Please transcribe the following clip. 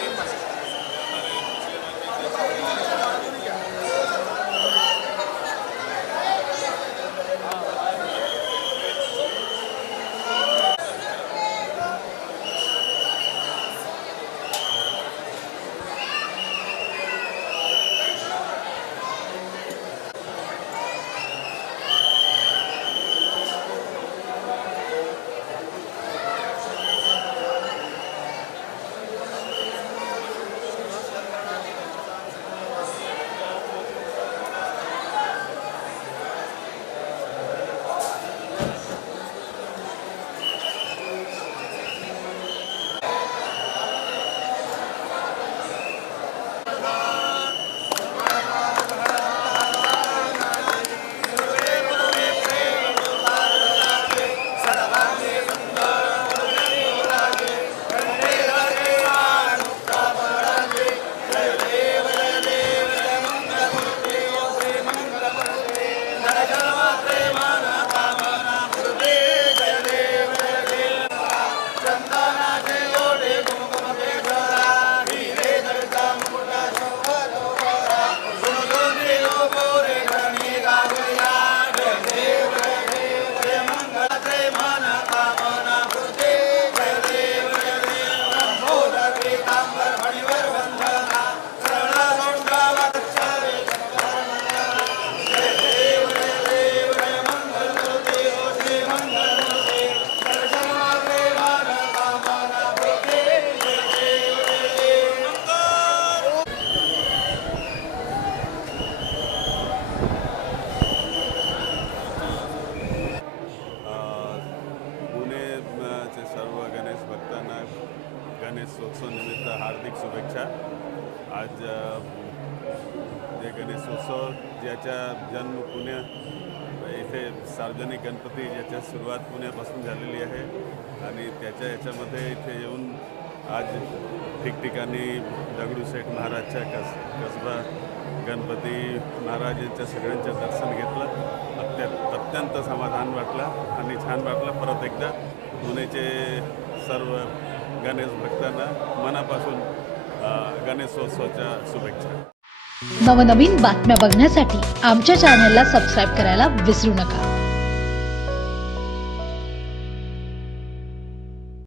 Gracias. गणेशोत्सवनिमित्त हार्दिक शुभेच्छा. आज जे गणेशोत्सव ज्याच्या जन्म पुण्या इथे सार्वजनिक गणपती ज्याच्या सुरुवात पुण्यापासून झालेली आहे आणि त्याच्या याच्यामध्ये इथे येऊन आज ठिकठिकाणी दगडूशेठ महाराजच्या कस कसबा गणपती महाराज यांच्या सगळ्यांचं दर्शन घेतलं. अत्यंत अत्यंत समाधान वाटलं आणि छान वाटलं. परत एकदा पुणेचे सर्व गणेश भक्तांना मनापासून गणेशोत्सवाच्या शुभेच्छा. नवनवीन बातम्या बघण्यासाठी आमच्या चॅनलला सबस्क्राईब करायला विसरू नका.